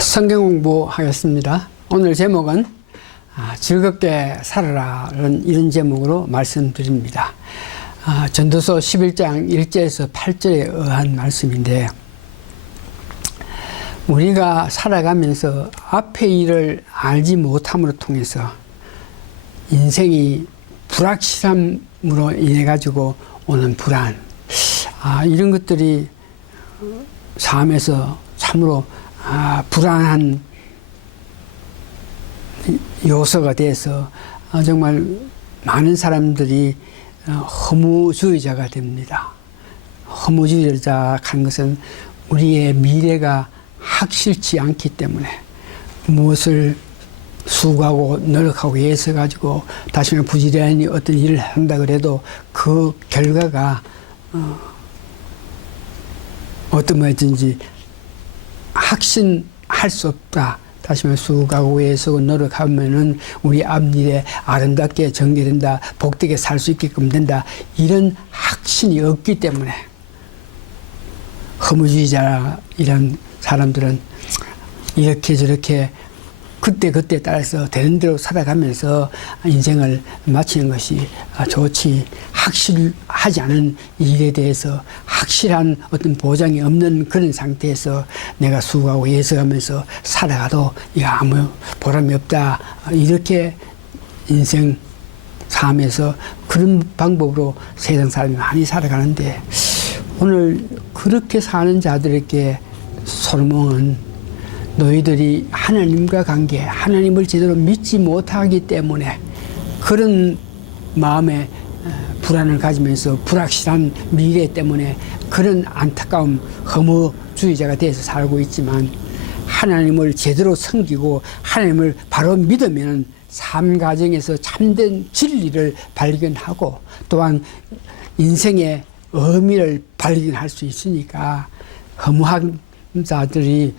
성경 공부하겠습니다. 오늘 제목은 즐겁게 살아라 이런 제목으로 말씀드립니다. 전도서 11장 1절에서 8절에 의한 말씀인데, 우리가 살아가면서 앞의 일을 알지 못함으로 통해서 인생이 불확실함으로 인해 가지고 오는 불안, 이런 것들이 삶에서 참으로 불안한 요소가 돼서 정말 많은 사람들이 허무주의자가 됩니다. 허무주의자가 하는 것은 우리의 미래가 확실치 않기 때문에 무엇을 수고하고 노력하고 애써 가지고 다시 부지런히 어떤 일을 한다 그래도 그 결과가 어떤 뭐든지 확신할 수 없다. 다시 말해 수고하고 애쓰고 노력하면은 우리 앞일에 아름답게 전개된다, 복되게 살 수 있게끔 된다, 이런 확신이 없기 때문에 허무주의자 이런 사람들은 이렇게 저렇게 그때 따라서 되는 대로 살아가면서 인생을 마치는 것이 좋지, 확실하지 않은 일에 대해서 확실한 어떤 보장이 없는 그런 상태에서 내가 수고하고 애써가면서 살아가도 아무 보람이 없다, 이렇게 인생 삶에서 그런 방법으로 세상 사람이 많이 살아가는데, 오늘 그렇게 사는 자들에게 솔om몬은 너희들이 하나님과 관계, 하나님을 제대로 믿지 못하기 때문에 그런 마음에 불안을 가지면서 불확실한 미래 때문에 그런 안타까움, 허무주의자가 돼서 살고 있지만, 하나님을 제대로 섬기고 하나님을 바로 믿으면 삶 과정에서 참된 진리를 발견하고 또한 인생의 의미를 발견할 수 있으니까, 허무한 자들이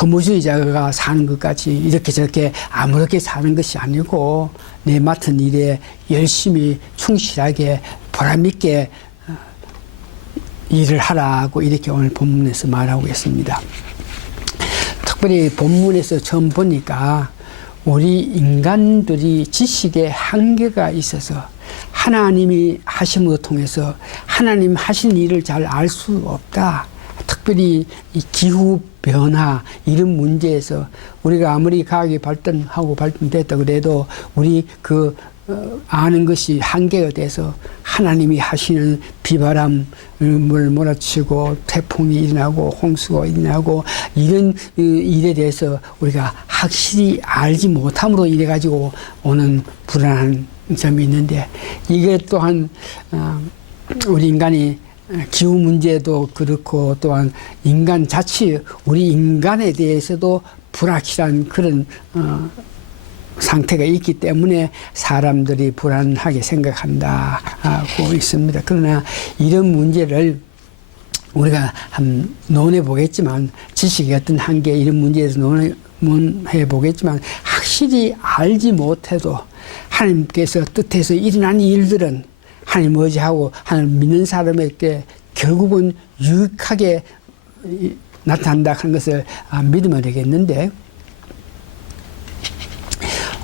허무주의자가 사는 것 같이 이렇게 저렇게 아무렇게 사는 것이 아니고 내 맡은 일에 열심히 충실하게 보람있게 일을 하라고 이렇게 오늘 본문에서 말하고 있습니다. 특별히 본문에서 처음 보니까 우리 인간들이 지식에 한계가 있어서 하나님이 하심으로 통해서 하나님 하신 일을 잘 알 수 없다. 특별히 이 기후 변화 이런 문제에서 우리가 아무리 과학이 발전하고 발전됐다 그래도 우리 아는 것이 한계가 돼서 하나님이 하시는 비바람을 몰아치고 태풍이 일어나고 홍수가 일어나고 이런 일에 대해서 우리가 확실히 알지 못함으로 이래 가지고 오는 불안한 점이 있는데, 이게 또한 우리 인간이 기후 문제도 그렇고 또한 인간 자체, 우리 인간에 대해서도 불확실한 그런 상태가 있기 때문에 사람들이 불안하게 생각한다고 있습니다. 그러나 이런 문제를 우리가 한번 논해 보겠지만, 지식의 어떤 한계 이런 문제에서 논해 보겠지만, 확실히 알지 못해도 하나님께서 뜻해서 일어난 일들은 하나님 의지하고 하나님 믿는 사람에게 결국은 유익하게 나타난다 하는 것을 믿으면 되겠는데,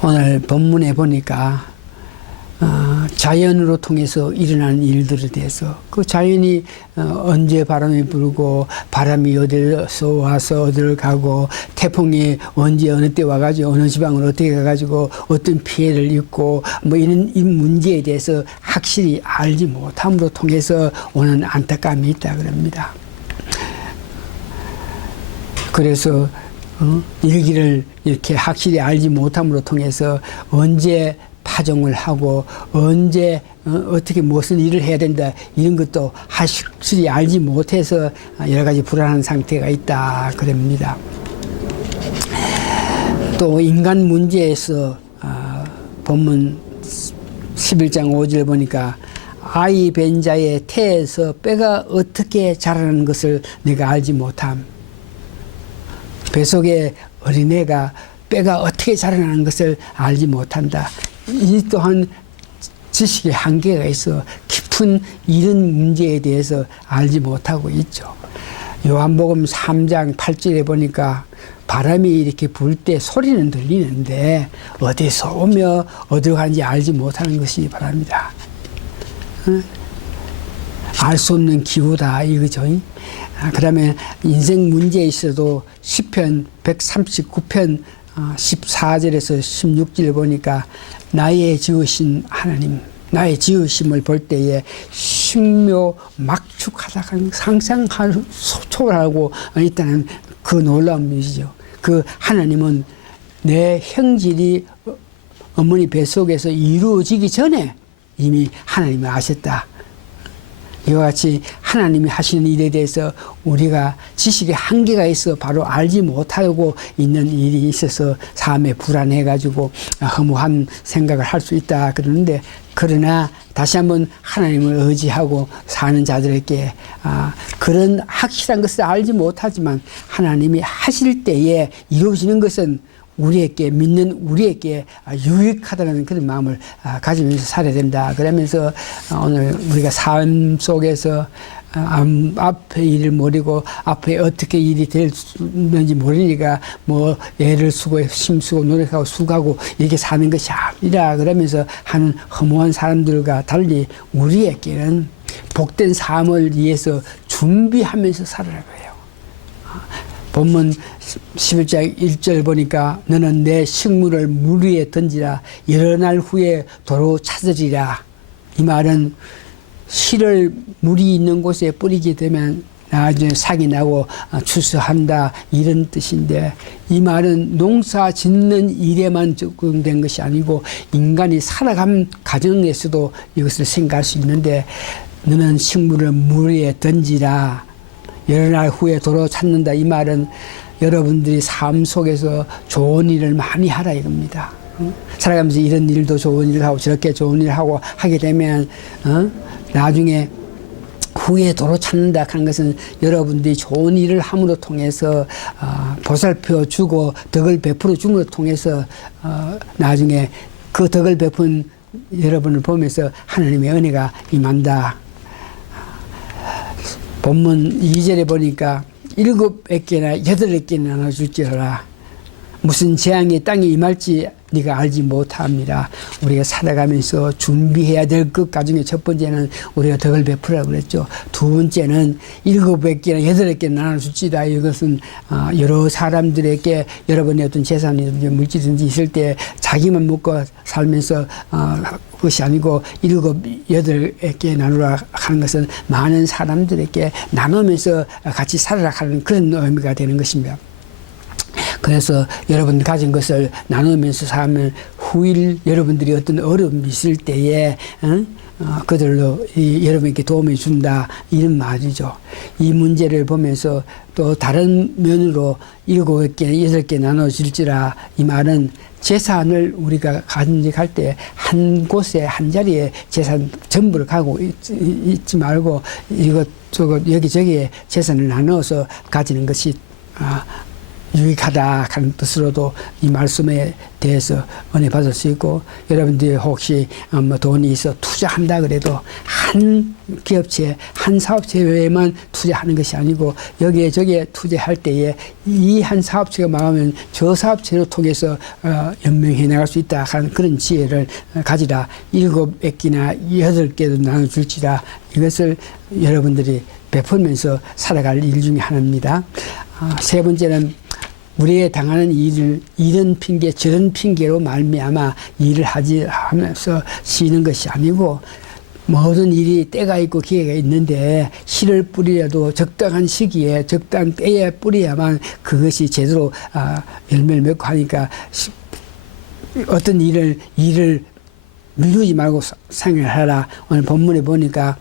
오늘 본문에 보니까 자연으로 통해서 일어나는 일들에 대해서, 그 자연이 언제 바람이 불고 바람이 어디서 와서 어디를 가고 태풍이 언제 어느 때 와가지고 어느 지방으로 어떻게 가가지고 어떤 피해를 입고 뭐 이런 이 문제에 대해서 확실히 알지 못함으로 통해서 오는 안타까움이 있다 그럽니다. 그래서 일기를 이렇게 확실히 알지 못함으로 통해서 언제 파종을 하고 언제 어떻게 무슨 일을 해야 된다 이런 것도 확실히 알지 못해서 여러 가지 불안한 상태가 있다 그럽니다. 또 인간 문제에서 본문 11장 5절 보니까 아이 벤 자의 태에서 뼈가 어떻게 자라는 것을 내가 알지 못함. 뱃속의 어린애가 뼈가 어떻게 자라나는 것을 알지 못한다. 이 또한 지식의 한계가 있어 깊은 이런 문제에 대해서 알지 못하고 있죠. 요한복음 3장 8절에 보니까 바람이 이렇게 불 때 소리는 들리는데 어디서 오며 어디로 가는지 알지 못하는 것이 바랍니다. 알 수 없는 기후다 이거죠. 그다음에 인생 문제에 있어도 시편 139편 14절에서 16절 보니까 나의 지으신 하나님, 나의 지으심을 볼 때에 신묘 막축하다가 상상 초월하고 있다는 그 놀라운 일이죠. 그 하나님은 내 형질이 어머니 뱃속에서 이루어지기 전에 이미 하나님을 아셨다. 이와 같이 하나님이 하시는 일에 대해서 우리가 지식의 한계가 있어 바로 알지 못하고 있는 일이 있어서 삶에 불안해가지고 허무한 생각을 할 수 있다 그러는데, 그러나 다시 한번 하나님을 의지하고 사는 자들에게 그런 확실한 것을 알지 못하지만 하나님이 하실 때에 이루어지는 것은 우리에게, 믿는 우리에게 유익하다는 그런 마음을 가지면서 살아야 된다. 그러면서 오늘 우리가 삶 속에서 앞에 일을 모르고 앞에 어떻게 일이 될는지 모르니까 뭐 애를 쓰고 힘쓰고 노력하고 수고하고 이렇게 사는 것이 아니라 그러면서 하는 허무한 사람들과 달리 우리에게는 복된 삶을 위해서 준비하면서 살아라고 해요. 본문 11장 1절 보니까 너는 내 식물을 물 위에 던지라 여러 날 후에 도로 찾으리라. 이 말은 씨를 물이 있는 곳에 뿌리게 되면 나중에 삭이 나고 추수한다 이런 뜻인데, 이 말은 농사 짓는 일에만 적용된 것이 아니고 인간이 살아가는 과정에서도 이것을 생각할 수 있는데, 너는 식물을 물 위에 던지라 여러 날 후에 도로 찾는다. 이 말은 여러분들이 삶 속에서 좋은 일을 많이 하라 이겁니다. 살아가면서 이런 일도 좋은 일을 하고 저렇게 좋은 일을 하고 하게 되면 나중에 후에 도로 찾는다 하는 것은 여러분들이 좋은 일을 함으로 통해서 보살펴 주고 덕을 베풀어 줌으로 통해서 나중에 그 덕을 베푼 여러분을 보면서 하나님의 은혜가 임한다. 본문 2절에 보니까 7개나 8개나 나눠줄지어라. 무슨 재앙이 땅에 임할지 네가 알지 못합니다. 우리가 살아가면서 준비해야 될 것 가중에 첫 번째는 우리가 덕을 베풀라고 그랬죠. 두 번째는 7개나 8개나 나눠줄지다. 이것은 여러 사람들에게 여러분의 어떤 재산이든지 물질이든지 있을 때 자기만 먹고 살면서 그것이 아니고 7, 8개 나누라 하는 것은 많은 사람들에게 나누면서 같이 살아라 하는 그런 의미가 되는 것입니다. 그래서 여러분 가진 것을 나누면서 살면 후일 여러분들이 어떤 어려움이 있을 때에 그들로 여러분에게 도움을 준다 이런 말이죠. 이 문제를 보면서 또 다른 면으로 7개, 8개 나눠질지라, 이 말은 재산을 우리가 간직할 때 한 곳에 한 자리에 재산 전부를 가고 있지 말고 이것저것 여기저기에 재산을 나눠서 가지는 것이 유익하다 하는 뜻으로도 이 말씀에 대해서 은혜 받을 수 있고, 여러분들이 혹시 뭐 돈이 있어 투자한다 그래도 한 기업체, 한 사업체에만 투자하는 것이 아니고 여기에 저기에 투자할 때에 이 한 사업체가 망하면 저 사업체를 통해서 연명해 나갈 수 있다 하는 그런 지혜를 가지라. 7개나 8개도 나눠줄지라. 이것을 여러분들이 베풀면서 살아갈 일 중에 하나입니다. 세 번째는 우리의 당하는 일을 이런 핑계 저런 핑계로 말미암아 일을 하면서 쉬는 것이 아니고, 모든 일이 때가 있고 기회가 있는데 씨를 뿌리려도 적당한 시기에 적당한 때에 뿌려야만 그것이 제대로 열매를 맺고 하니까 어떤 일을 미루지 말고 생각하라. 오늘 본문에 보니까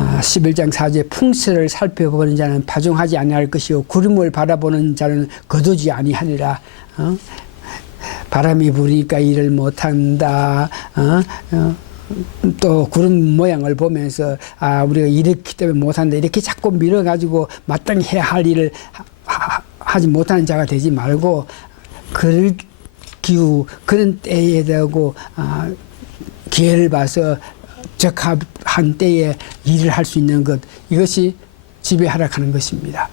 11장 4절에 풍수를 살펴보는 자는 파종하지 아니할 것이요 구름을 바라보는 자는 거두지 아니하리라. 바람이 부니까 일을 못한다. 또 구름 모양을 보면서 우리가 이렇기 때문에 못한다 이렇게 자꾸 밀어가지고 마땅히 해야 할 일을 하지 못하는 자가 되지 말고, 그럴 기후 그런 때에 대고 기회를 봐서 적합한 때에 일을 할 수 있는 것, 이것이 지배하락하는 것입니다.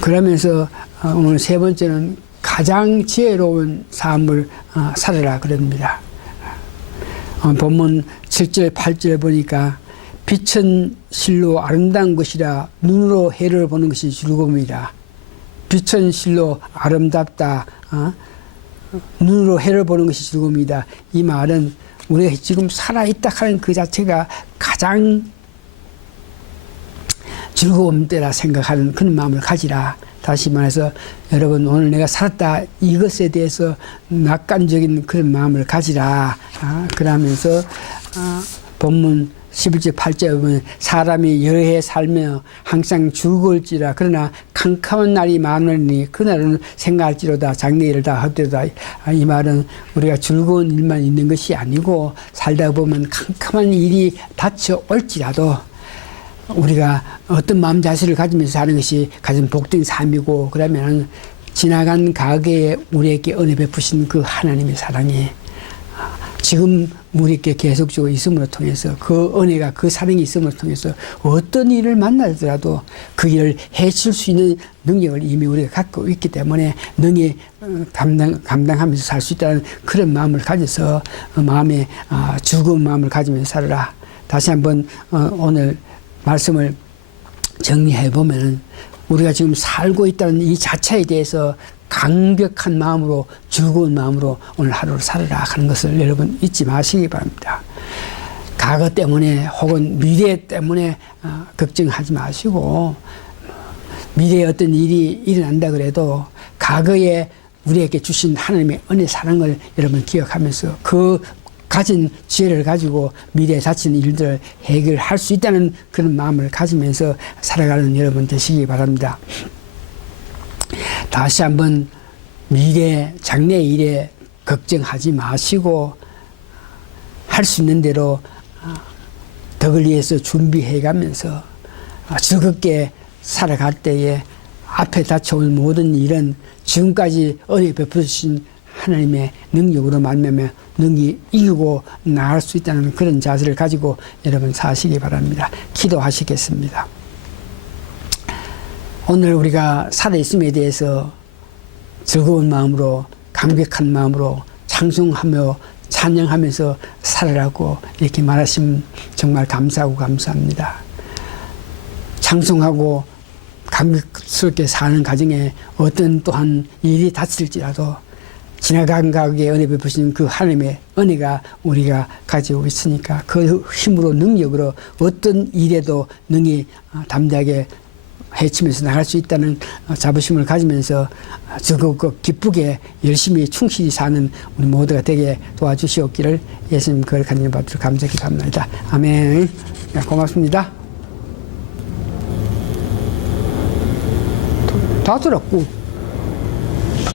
그러면서 오늘 세 번째는 가장 지혜로운 삶을 살아라 그럽니다. 본문 7절 8절 보니까 빛은 실로 아름다운 것이라 눈으로 해를 보는 것이 즐거움이라. 빛은 실로 아름답다. 눈으로 해를 보는 것이 즐거움이다. 이 말은 우리가 지금 살아있다 하는 그 자체가 가장 즐거운 때라 생각하는 그런 마음을 가지라. 다시 말해서 여러분 오늘 내가 살았다 이것에 대해서 낙관적인 그런 마음을 가지라. 그러면서 본문 11절 8절에 보면 사람이 여러 해 살며 항상 즐거울지라 그러나 캄캄한 날이 많으니 그날은 생각할지로다 장래일을 다 하되로다. 이 말은 우리가 즐거운 일만 있는 것이 아니고 살다 보면 캄캄한 일이 닥쳐올지라도 우리가 어떤 마음 자세를 가지면서 사는 것이 가장 복된 삶이고, 그러면 지나간 과거에 우리에게 은혜 베푸신 그 하나님의 사랑이 지금 우리에게 계속적으로 있음으로 통해서 그 은혜가 그 사랑이 있음으로 통해서 어떤 일을 만나더라도 그 일을 해칠 수 있는 능력을 이미 우리가 갖고 있기 때문에 능히 감당하면서 살 수 있다는 그런 마음을 가져서 마음에 즐거운 마음을 가지면서 살아라. 다시 한번 오늘 말씀을 정리해 보면 우리가 지금 살고 있다는 이 자체에 대해서 강력한 마음으로 즐거운 마음으로 오늘 하루를 살아라 하는 것을 여러분 잊지 마시기 바랍니다. 과거 때문에 혹은 미래 때문에 걱정하지 마시고, 미래에 어떤 일이 일어난다 그래도 과거에 우리에게 주신 하나님의 은혜 사랑을 여러분 기억하면서 그 가진 지혜를 가지고 미래에 닥치는 일들을 해결할 수 있다는 그런 마음을 가지면서 살아가는 여러분 되시기 바랍니다. 다시 한번 미래, 장래 일에 걱정하지 마시고 할 수 있는 대로 덕을 위해서 준비해 가면서 즐겁게 살아갈 때에 앞에 닥쳐온 모든 일은 지금까지 은혜 베푸신 하나님의 능력으로 말미암아 능히 이기고 나갈 수 있다는 그런 자세를 가지고 여러분 사시기 바랍니다. 기도하시겠습니다. 오늘 우리가 살아있음에 대해서 즐거운 마음으로 감격한 마음으로 찬송하며 찬양하면서 살아라고 이렇게 말하시면 정말 감사하고 감사합니다. 찬송하고 감격스럽게 사는 가정에 어떤 또한 일이 닥칠지라도 지나간 과거에 은혜 베푸신 그 하나님의 은혜가 우리가 가지고 있으니까 그 힘으로 능력으로 어떤 일에도 능히 담대하게 헤치면서 나갈 수 있다는 자부심을 가지면서 즐겁고 기쁘게 열심히 충실히 사는 우리 모두가 되게 도와주시옵기를 예수님 거룩한 이름 받들어 감사히 기도합니다. 아멘. 고맙습니다. 다 들었고.